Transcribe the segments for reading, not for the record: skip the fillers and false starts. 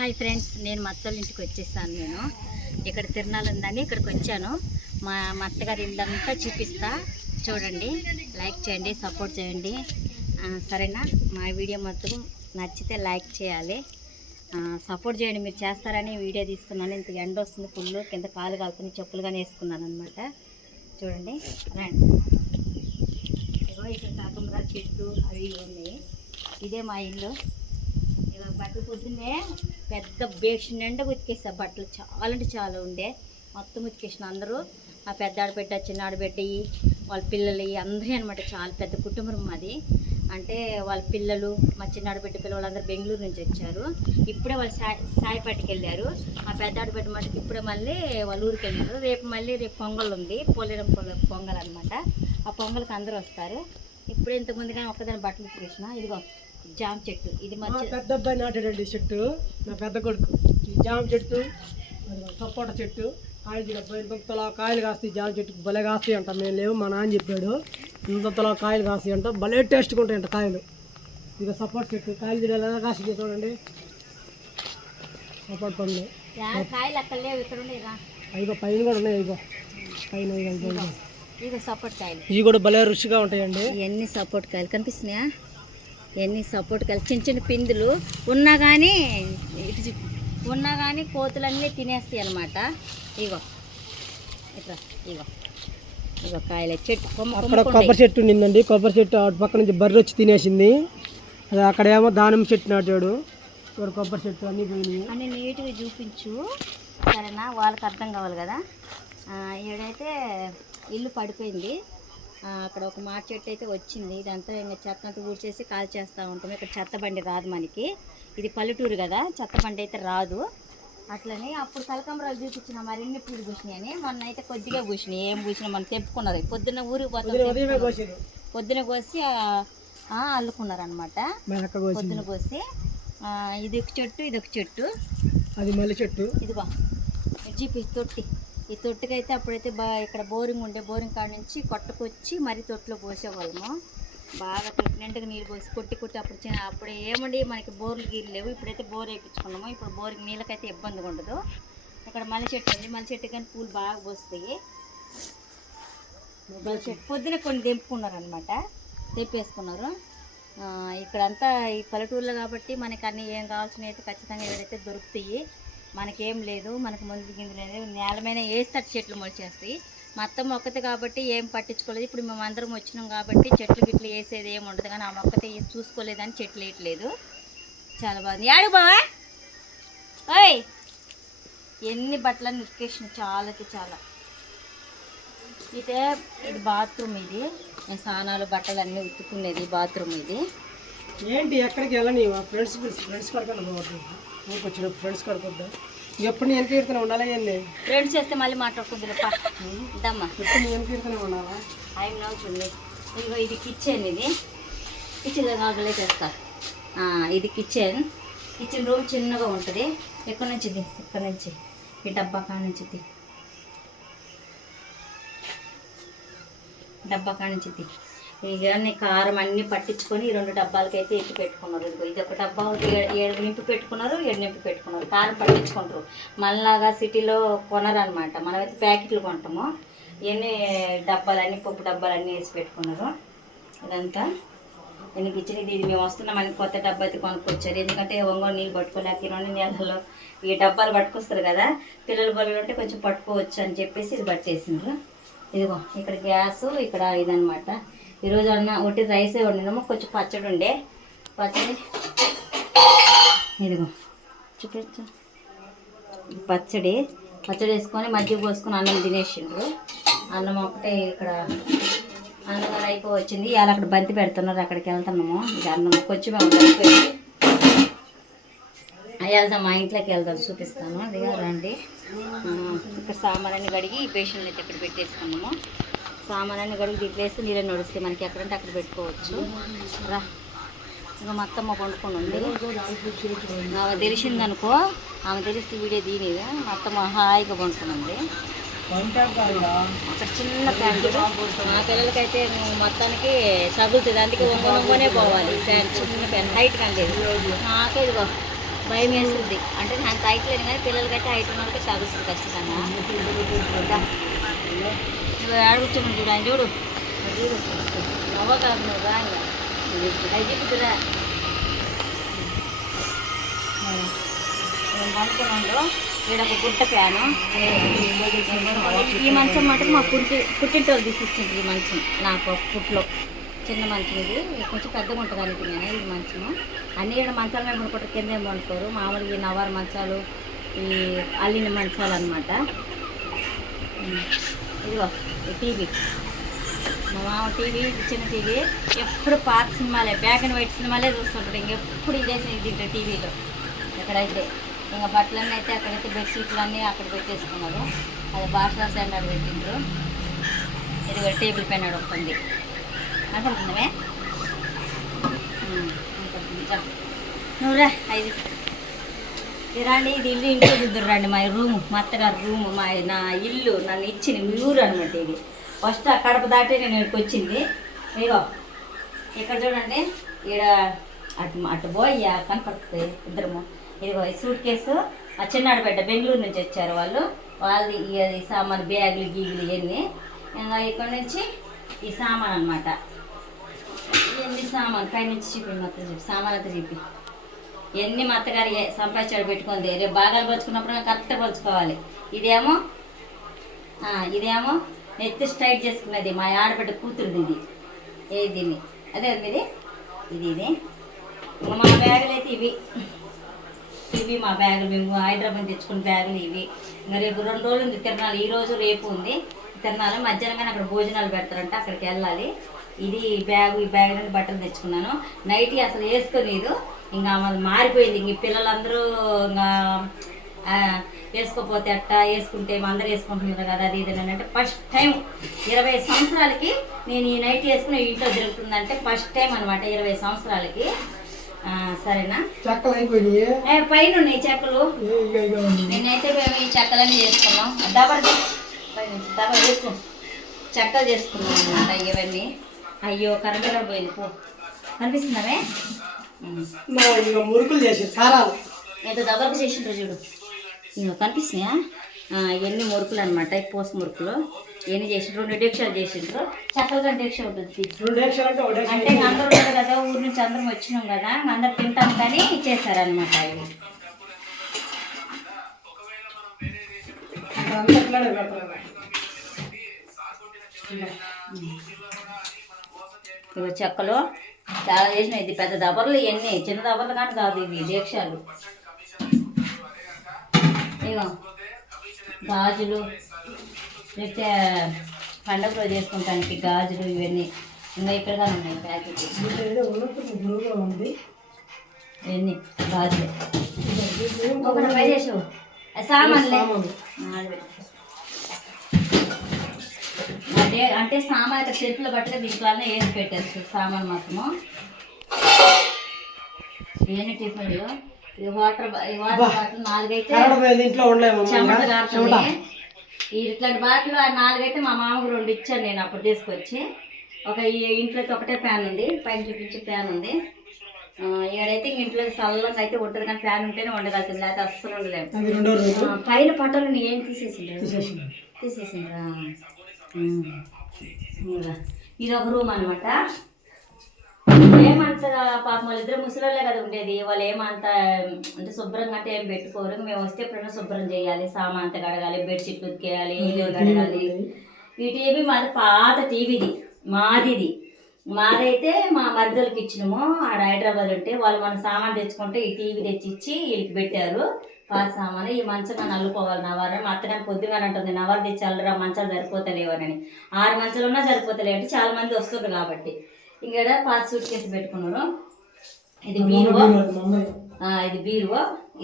Hi friends, నేను మా అత్తోళ్ళ ఇంటికి వచ్చేసాను. నేను ఇక్కడ తిరణాలు ఉందని ఇక్కడికి వచ్చాను. మా అత్తగారి ఇల్లంతా చూపిస్తా, చూడండి, లైక్ చేయండి, సపోర్ట్ చేయండి, సరేనా? మా వీడియో మొత్తం నచ్చితే లైక్ చేయాలి, సపోర్ట్ చేయండి. మీరు చేస్తారని వీడియో తీస్తున్నాను. ఇంత ఎండ వస్తుంది, ఫుల్ కింద కాలు కాలుతుంది, చెప్పులుగానే వేసుకున్నాను అనమాట. చూడండి రండి. ఇగో ఇక్కడ కాకమరాల చెట్టు అవి ఉన్నాయి. ఇదే మా ఇల్లు. బట్టలు పొద్దున్నే పెద్ద బేషన్ నిండా ఉతికేసా. బట్టలు చాలా అంటే చాలా ఉండే, మొత్తం ఉతికేసిన. అందరూ ఆ పెద్ద ఆడబిడ్డ, చిన్న ఆడబిడ్డ, వాళ్ళ పిల్లలు అందరూ అనమాట. చాలా పెద్ద కుటుంబం మాది. అంటే వాళ్ళ పిల్లలు, మా చిన్న ఆడబిడ్డ పిల్లలు అందరూ బెంగళూరు నుంచి వచ్చారు. ఇప్పుడే వాళ్ళు సాయిపేటకి వెళ్ళారు. ఆ పెద్ద ఆడబిడ్డ మటుకు ఇప్పుడే మళ్ళీ వాళ్ళ ఊరికి వెళ్ళారు. రేపు పొంగల్ ఉంది, పోలేరం పొంగల్ అనమాట. ఆ పొంగల్కి అందరూ వస్తారు. ఇప్పుడే ఇంతకుముందుగా ఒక్కదాని బట్టలు ఉతికేసిన. ఇదిగో జామ చెట్టు, ఇది మా పెద్ద అబ్బాయి నాటాడండి చెట్టు, నా పెద్ద కొడుకు. ఈ జామ చెట్టు, సపోటా చెట్టు, కాయలు అబ్బాయి ఇంతలా కాయలు కాస్తాయి. జామ చెట్టుకు భలే కాస్తాయి అంట. మేము లేవు, మా నాన్న చెప్పాడు. ఇంతలా కాయలు కాస్తాయి అంట, భలే టేస్ట్గా ఉంటాయంట కాయలు. ఇక సపోటా చెట్టు కాయలు ఎలా కాస్తాయి చూడండి. సపోటా పండ్లు కాయలు అక్కడ లేవు, ఇక్కడ ఉండేదా? ఇగో పైన కూడా ఉన్నాయి. ఇగో పైన ఇగో సపోటా కాయలు, ఇవి కూడా భలే రుచిగా ఉంటాయండి. ఇవన్నీ సపోటా కాయలు కనిపిస్తున్నాయా? ఇవన్నీ సపోర్ట్ కలిసి చిన్న చిన్న పిందులు ఉన్నా కానీ కోతులన్నీ తినేస్తాయి అన్నమాట. ఇగో ఇట్లా ఇగో కాయల చెట్టు. అక్కడ కొబ్బరి చెట్టు ఉండిందండి. కొబ్బరి చెట్టు అటు పక్క నుంచి బర్రె వచ్చి తినేసింది. అది అక్కడేమో దానిమ్మ చెట్టు నాటాడు. ఇక్కడ కొబ్బరి చెట్టు అన్నీ పోయినాయి. అన్నీ నీట్గా చూపించు, సరేనా? వాళ్ళకి అర్థం కావాలి కదా. ఈడైతే ఇల్లు పడిపోయింది. అక్కడ ఒక మాట చెట్టు అయితే వచ్చింది. ఇదంతా ఇంకా చెత్త అంతా ఊడ్చేసి కాల్ చేస్తూ ఉంటాము. ఇక్కడ చెత్త బండి రాదు మనకి, ఇది పల్లెటూరు కదా, చెత్త బండి అయితే రాదు. అట్లని అప్పుడు కలకంబరాలు చూపించిన మరిన్ని పూలు పూసినాయని. మొన్న అయితే కొద్దిగా పూసినాయి. ఏం పూసినా మనం తెంపుకున్నారు. పొద్దున్న ఊరికి పోతాం, పొద్దున కోసి అల్లుకున్నారు అనమాట. పొద్దున కోసి ఇది ఒక చెట్టు, ఇది ఒక చెట్టు, అది మల్లె చెట్టు. ఇదిగో జీపీ తొట్టి. ఈ తొట్టుకైతే అప్పుడైతే ఇక్కడ బోరింగ్ ఉండే, బోరింగ్ కాడ నుంచి కొట్టుకొచ్చి మరీ తొట్టులో పోసేవాళ్ళము. బాగా తొట్టి నిండుగా నీళ్ళు పోసి కొట్టి అప్పుడు ఏమండి మనకి బోర్లు గీరు లేవు. ఇప్పుడైతే బోర్ వేయించుకున్నాము. ఇప్పుడు బోరింగ్ నీళ్ళకైతే ఇబ్బందిగా ఉండదు. ఇక్కడ మల్లె చెట్టు ఉంది. మల్లె చెట్టు కానీ పూలు బాగా పోస్తాయి. మల్లె చెట్టు పొద్దున కొన్ని తెంపుకున్నారనమాట, తెంపేసుకున్నారు. ఇక్కడంతా ఈ పల్లెటూరులో కాబట్టి మనకి అన్నీ ఏం కావాల్సినవి అయితే ఖచ్చితంగా ఏదైతే దొరుకుతాయి. మనకేం లేదు, మనకు ముందు గింజ లేదు. నేల మీద వేస్తే చెట్లు మొలిచేస్తాయి. మొత్తం మొక్కతే కాబట్టి ఏం పట్టించుకోలేదు. ఇప్పుడు మేము అందరం వచ్చినాం కాబట్టి చెట్లు గిట్లు వేసేది ఏమి ఉండదు. కానీ ఆ మొక్కతే చూసుకోలేదని చెట్లు వేయట్లేదు. చాలా బాగుంది. యాడు బావా ఓయ్, ఎన్ని బట్టలన్నీ ఉతికేసిన, చాలా. ఇది బాత్రూమ్. ఇది నేను స్నానాలు బట్టలు అన్నీ ఉతుక్కునేది బాత్రూమ్. ఇది ఏంటి ఎక్కడికి వెళ్ళని ఫ్రెండ్స్ కడుకొని వచ్చినప్పుడు ఫ్రెండ్స్ కడుకొద్దా? ఎప్పుడు నేను కీర్తన ఉండాలి. ఏంటి ఫ్రెండ్స్ చేస్తే మళ్ళీ మాట్లాడుకుంటున్నా ఇద్దమ్మా. ఎప్పుడు నేను కీర్తన ఉండాలా? ఆయన నవ్వుతుంది. ఇదిగో ఇది కిచెన్. ఇది కిచెన్ నాగలే చేస్తారు. ఇది కిచెన్ రూమ్ చిన్నగా ఉంటుంది. ఎక్కడి నుంచి ఈ డబ్బా కాడ నుంచి ఇవన్నీ కారం అన్నీ పట్టించుకొని 2 డబ్బాలకైతే ఎత్తి పెట్టుకున్నారు. ఇది ఒక డబ్బా 7 నింపి పెట్టుకున్నారు, 7 నింపి పెట్టుకున్నారు. కారం పట్టించుకుంటారు. మనలాగా సిటీలో కొనరనమాట. మనమైతే ప్యాకెట్లు కొంటాము. ఇవన్నీ డబ్బాలన్నీ, పప్పు డబ్బాలన్నీ వేసి పెట్టుకున్నారు. ఇదంతా ఎన్ని కిచెన్. ఇది మేము వస్తున్నామని కొత్త డబ్బా అయితే కొనుక్కొచ్చారు. ఎందుకంటే ఒంగోలు నీళ్ళు పట్టుకోలేక 2 నెలల్లో ఈ డబ్బాలు పట్టుకొస్తారు కదా, పిల్లల బళ్ళు ఉంటే కొంచెం పట్టుకోవచ్చు అని చెప్పేసి ఇది పట్టేసిండ్రు. ఇదిగో ఇక్కడ గ్యాసు, ఇక్కడ ఇదనమాట. ఈరోజు ఒకటి రైసే వండినాము, కొంచెం పచ్చడి ఉండే. ఇదిగో చూపించు. పచ్చడి వేసుకొని మజ్జిగ పోసుకొని అన్నం తినేసిండ్రు. అన్నం ఒకటే ఇక్కడ అన్నం అయిపోవచ్చింది. ఇవాళ అక్కడ బంతి పెడుతున్నారు, అక్కడికి వెళ్తున్నాము. ఇది అన్నం కొంచెం వెళ్దాం, మా ఇంట్లోకి వెళ్దాం, చూపిస్తాను. అదిగా రండి. ఇక్కడ సామాన్లన్నీ కడిగి బేషన్లు అయితే ఇక్కడ పెట్టేసుకున్నాము. సామాన్లన్నీ కడిగి దీంట్లో వేస్తే నీళ్ళు నడుస్తాయి. మనకి ఎక్కడంటే అక్కడ పెట్టుకోవచ్చు. రా, ఇంకా మొత్తం మా పండుకొని ఉంది. ఆమె తెలిసిందనుకో, ఆమె తెలిస్తే వీడియో దీనిగా మొత్తం హాయిగా పండుకునుంది. అక్కడ చిన్న ప్యాంటు మా పిల్లలకైతే మొత్తానికి తగులుతుంది. అందుకే ఒంగొనే పోవాలి. ప్యాంట్ చిన్న ప్యాంట్ హైట్ కంటే నాకే ఇదిగో భయం వేస్తుంది. అంటే నాకు హైట్ లేదు కానీ పిల్లలకైతే హైట్ ఉన్న వాళ్ళకి తగులుతుంది ఖచ్చితంగా. నువ్వు ఆడుకొచ్చాము చూడు, ఆయన చూడు చూడు నవ్వ కాదు నువ్వు రా అది చెప్పుతురా. నేను కొనుక్కున్నాను ఇక్కడ ఒక గుట్ట ఫ్యాను. ఈ మంచం మటుకు మా పుట్టింటి వాళ్ళు తీసుకొచ్చింది. ఈ మంచం నాకు పుట్లో చిన్న మంచం, ఇది కొంచెం పెద్దగా ఉంటుంది అనుకున్నాను. ఈ మంచము అన్నీ ఇక్కడ మంచాల మీద కొనుక్కుంటారు, కింద ఏం కొనుక్కోరు. మామూలుగా ఈ నవారు మంచాలు, ఈ అల్లిన మంచాలు అనమాట. ఇదిగో ఈ టీవీ, మా మామ టీవీ, చిన్న టీవీ. ఎప్పుడు పాత సినిమాలే, బ్లాక్ అండ్ వైట్ సినిమాలే చూస్తుంటారు. ఇంకెప్పుడు ఇదే ఇది టీవీలో. ఎక్కడైతే ఇంకా బట్టలన్నీ అయితే అక్కడైతే బెడ్షీట్లు అన్నీ అక్కడ పెట్టేసుకున్నారు. అది భాషా స్టాండర్డ్ పెట్టిండ్రు. ఇది టేబుల్ పైన అడుగుతుంది అనుకుంటున్నామే. నువ్వురా ఇది రండి, ఇది ఇల్లు ఇంట్లో చూద్దరు రండి. మా రూము, మా అత్తగారు రూము, నా ఇల్లు నన్ను ఇచ్చిన ఊరు అనమాట. ఇది ఫస్ట్ ఆ కడప దాటే నేను ఇక్కడికి వచ్చింది. ఇగో ఇక్కడ చూడండి, ఈడ అటు పోయి కనపడుతుంది ఇద్దరము. ఇదిగో ఈ సూట్ కేసు ఆ చిన్నాడు బిడ్డ బెంగళూరు నుంచి వచ్చారు వాళ్ళు. వాళ్ళది ఈ సామాన్ బ్యాగులు గీగులు ఇవన్నీ. ఇంకా ఇక్కడ నుంచి ఈ సామాన్ అనమాట. ఇవన్నీ సామాన్ పైనుంచి చూపి మొత్తం చూపి సామాన్ అంతా చూపి. ఇవన్నీ మా అత్తగారు సంపాదించాడు పెట్టుకుంది. రేపు భాగాలు పంచుకున్నప్పుడు కరెక్ట్గా పంచుకోవాలి. ఇదేమో నెత్తి స్ట్రైట్ చేసుకున్నది మా ఆడబిడ్డ కూతురుది. ఇది ఏది దీన్ని అదే ఉంది ఇది మా బ్యాగులు అయితే ఇవి మా బ్యాగులు. మేము హైదరాబాద్ తెచ్చుకున్న బ్యాగులు ఇవి. ఇంకా రేపు 2 రోజులు ఉంది తిరణాలు. ఈరోజు రేపు ఉంది తిరణాలు. మధ్యాహ్నం కానీ అక్కడ భోజనాలు పెడతారంట, అక్కడికి వెళ్ళాలి. ఇది ఈ బ్యాగ్ నుండి బట్టలు తెచ్చుకున్నాను. నైట్ అసలు వేసుకోలేదు, ఇంకా మారిపోయింది. ఇంక పిల్లలందరూ ఇంకా వేసుకోపోతే అట్ట వేసుకుంటే అందరూ వేసుకుంటున్నారు కదా అది ఇది అంటే ఫస్ట్ టైం 20 సంవత్సరాలకి నేను ఈ నైట్ వేసుకుని ఇంట్లో జరుగుతుందంటే ఫస్ట్ టైం అనమాట. 20 సంవత్సరాలకి. సరేనా, పైన ఉన్నాయి చెక్కలు. నేనైతే మేము ఈ చెక్కలన్నీ చేసుకున్నాం. దబర్ వేసుకో చెక్కలు చేసుకున్నాం అనమాట ఇవన్నీ. అయ్యో కరెంట్ కూడా పోయింది. పో కనిపిస్తున్నావే మురుకులు చేసి కారాలు ఏదో దబర్గా చేసిండ్రు చూడు. ఇంకా కనిపిస్తున్నాయా? ఇవన్నీ మురుకులు అనమాట. ఈ పోసు మురుకులు ఇవన్నీ చేసిండ్రు. 2 డేక్షాలు చేసిండ్రు. చక్కగా 2 డేక్ష ఉంటుంది. అంటే అందరూ ఉన్నారు కదా, ఊరి నుంచి అందరం వచ్చినాం కదా, అందరు తింటాం కానీ ఇచ్చేసారనమాట. ఇవి చెక్కలు చాలా చేసినాయి. ఇది పెద్ద దబర్లు, ఇవన్నీ చిన్న దబర్లు కానీ కాదు, ఇవి డేక్షాలు. ఇగో గాజులు, లేకపోతే పండుగ రోజు చేసుకుంటానికి గాజులు ఇవన్నీ ఇంకా ఇక్కడ కానీ ఉన్నాయి. ప్యాకెట్ ఇవన్నీ గాజులు ఒకటి పై చేసావు సామాన్లే. అంటే సామాన్ ఇక్కడ చెరుపులో బట్టగా దీంట్లోనే వేసి పెట్టారు సామాన్ మొత్తము. ఇవన్నీ టిఫిన్లు. ఇది వాటర్ బాటిల్ 4 అయితే చెమట కారుతుంది. ఇట్లాంటి బాటిల్ 4 అయితే మా మామకు 2 ఇచ్చాను నేను అప్పుడు తీసుకొచ్చి. ఈ ఇంట్లో అయితే ఒకటే ఫ్యాన్ ఉంది, పైన చూపించే ఫ్యాన్ ఉంది. ఇక్కడైతే ఇంట్లో చల్లగా అయితే ఉంటుంది కానీ ఫ్యాన్ ఉంటేనే ఉండగలుగుతుంది, లేకపోతే అస్సలు ఉండలేము. పైన పట్టలు ఏం తీసేసిండ్రా. ఇది ఒక రూమ్ అనమాట. ఏమంత పాపం వాళ్ళిద్దరు ముసలోళ్ళే కదా ఉండేది. వాళ్ళు ఏమంతా అంటే శుభ్రంగా అంటే ఏం పెట్టుకోరు. మేము వస్తే ఎప్పుడైనా శుభ్రం చేయాలి, సామాన్ అంతా కడగాలి, బెడ్షీట్లు ఉతికేయాలి, ఇల్లు కడగాలి. ఈ టీవీ మాది పాత టీవీది, మాదైతే మా మరిదలకి ఇచ్చినాము. ఆడ హైదరాబాద్ ఉంటే వాళ్ళు మన సామాన్ తెచ్చుకుంటే ఈ టీవీ తెచ్చిచ్చి వీళ్ళకి పెట్టారు పాత సామాను. ఈ మంచం నన్ను అల్లుకోవాలి నవారు. మా అత్తగాని పొద్దుగా అంటుంది, నవారు తెచ్చి అల్లరా మంచాలు సరిపోతలేవని. 6 మంచాలు ఉన్నా సరిపోతలే అంటే చాలా మంది వస్తున్నారు కాబట్టి. ఇక్కడ పాత సూట్ కేసు పెట్టుకున్నారు. ఇది బీరువో,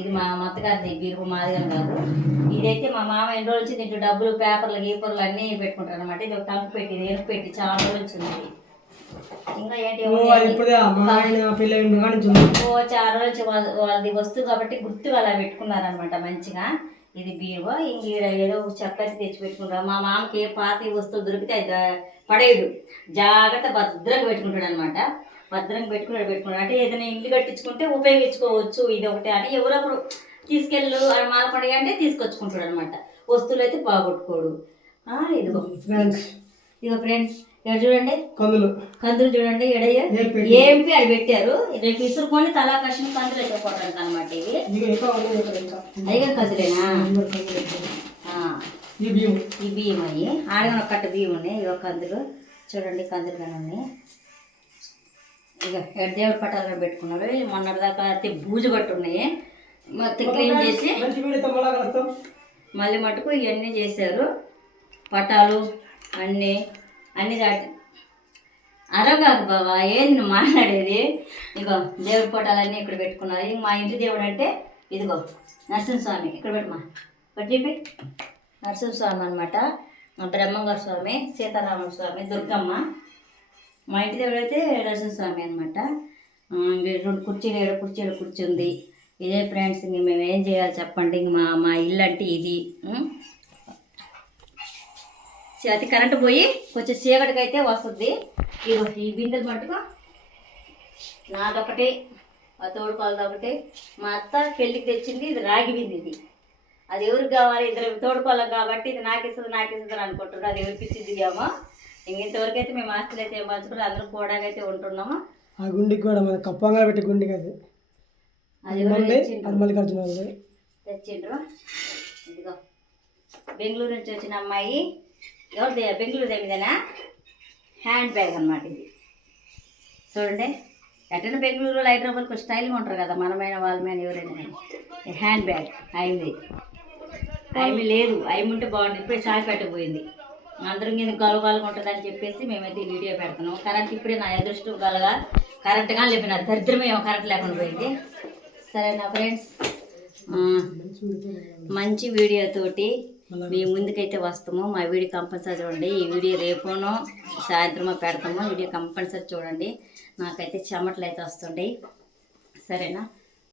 ఇది మా అత్తగారిది బీరువో, మాదిగా కాదు. ఇదైతే మా మామ ఎన్ని రోజుల నుంచి దీంట్లో డబ్బులు, పేపర్లు, గీపర్లు అన్నీ పెట్టుకుంటారు అనమాట. ఇది ఒక తలుపు పెట్టి, ఇది ఎరుపు పెట్టి చాలా రోజుల నుంచి ఉంది. ఇంకా ఏంటి చాలా రోజు వాళ్ళది వస్తువు కాబట్టి గుర్తుగా అలా పెట్టుకున్నారనమాట మంచిగా. ఇది బీరువో. ఇంక ఏదో చక్కటి తెచ్చి పెట్టుకుంటారు. మా మామకి ఏ పాత వస్తువులు దొరికితే అది పడేయడు, జాగ్రత్త భద్రంగా పెట్టుకుంటాడు అనమాట. భద్రంగా పెట్టుకున్నాడు అంటే ఏదైనా ఇల్లు కట్టించుకుంటే ఉపయోగించుకోవచ్చు ఇది ఒకటి అని ఎవరొకరు తీసుకెళ్ళు మాల పండుగ అంటే తీసుకొచ్చుకుంటాడు అనమాట. వస్తువులు అయితే బాగొట్టుకోడు. ఇదిగో ఇదిగో ఫ్రెండ్స్ ఇక్కడ చూడండి కందులు చూడండి ఎడయ్య ఏంపి అది పెట్టారు. రేపు ఇసురుకొని తలా కషం కందులు అయితే కొట్టడానికి అనమాట. ఇవి అయ్యగా కందులేనా? ఈ బియ్యం అయ్యి ఆడగా ఒక కట్ట బియ్యం ఉన్నాయి. ఇక కందులు చూడండి కందులు కానీ ఉన్నాయి. ఇక దేవుడి పట్టాలు పెట్టుకున్నారు. మొన్నటిదాకా బూజు పట్టు ఉన్నాయి మొత్తం క్లీన్ చేసి మళ్ళీ మటుకు ఇవన్నీ చేశారు. పటాలు అన్నీ దాటి అరగాదు బాబా ఏంది నువ్వు మాట్లాడేది. ఇగో దేవుడి పటాలన్నీ ఇక్కడ పెట్టుకున్నారు. ఇంక మా ఇంటి దేవుడు అంటే ఇదిగో నరసింహస్వామి ఇక్కడ పెట్టమా ఇక్కడ చెప్పి నరసింహస్వామి అనమాట. బ్రహ్మంగారు స్వామి, సీతారాముల స్వామి, దుర్గమ్మ. మా ఇంటి దేవుడు అయితే నరసింహస్వామి అనమాట. 2 కుర్చీలు 7 కుర్చీలు కూర్చుంది. ఇదే ఫ్రెండ్స్ ఇంక మేము ఏం చేయాలి చెప్పండి. ఇంక మా ఇల్లు అంటే ఇది. అది కరెంటు పోయి కొంచెం చీకటికి అయితే వస్తుంది. ఇగో ఈ బిందెలు మటుకు నాదొకటి, మా తోడుకోళ్ళది ఒకటి. మా అత్త పెళ్ళికి తెచ్చింది. ఇది రాగి బింది. ఇది అది ఎవరికి కావాలి? 2 తోడుకోళ్ళం కాబట్టి ఇది నాకు ఇస్తుంది అనుకుంటున్నారు. అది ఎవరికి ఇచ్చింది ఏమో. ఇంక ఇంతవరకు అయితే మేము ఆస్తులు అయితే ఏం పంచుకుని అందరూ కూడా అయితే ఉంటున్నాము. ఆ గుండికి కూడా మన కప్పంగా పెట్టి గుండికి అది తెచ్చిండ్రు. ఇదిగో బెంగళూరు నుంచి వచ్చిన అమ్మాయి ఎవరిది? బెంగళూరు దేనిదేనా హ్యాండ్ బ్యాగ్ అనమాట. ఇది చూడండి ఎట్టైనా బెంగళూరు హైదరాబాద్కి కొంచెం స్టైల్గా ఉంటారు కదా మనమైన వాళ్ళమైన ఎవరైనా. హ్యాండ్ బ్యాగ్ అయింది. అవి లేదు అవి ఉంటే బాగుంటుంది. ఇప్పుడే చాయ్ పెట్టకపోయింది. అందరం కింద గలగాలుగా ఉంటుందని చెప్పేసి మేమైతే ఈ వీడియో పెడుతున్నాం. కరెంట్ ఇప్పుడే నా అదృష్టం గలగా కరెంట్గా లేపిన దరిద్రమే కరెంట్ లేకుండా పోయింది. సరేనా ఫ్రెండ్స్, మంచి వీడియోతోటి మీ ముందుకైతే వస్తాము. మా వీడియో కంపల్సరీ చూడండి. ఈ వీడియో రేపునో సాయంత్రమో పెడతాము. వీడియో కంపల్సరీ చూడండి. నాకైతే చెమటలు అయితే వస్తుంటాయి. సరేనా.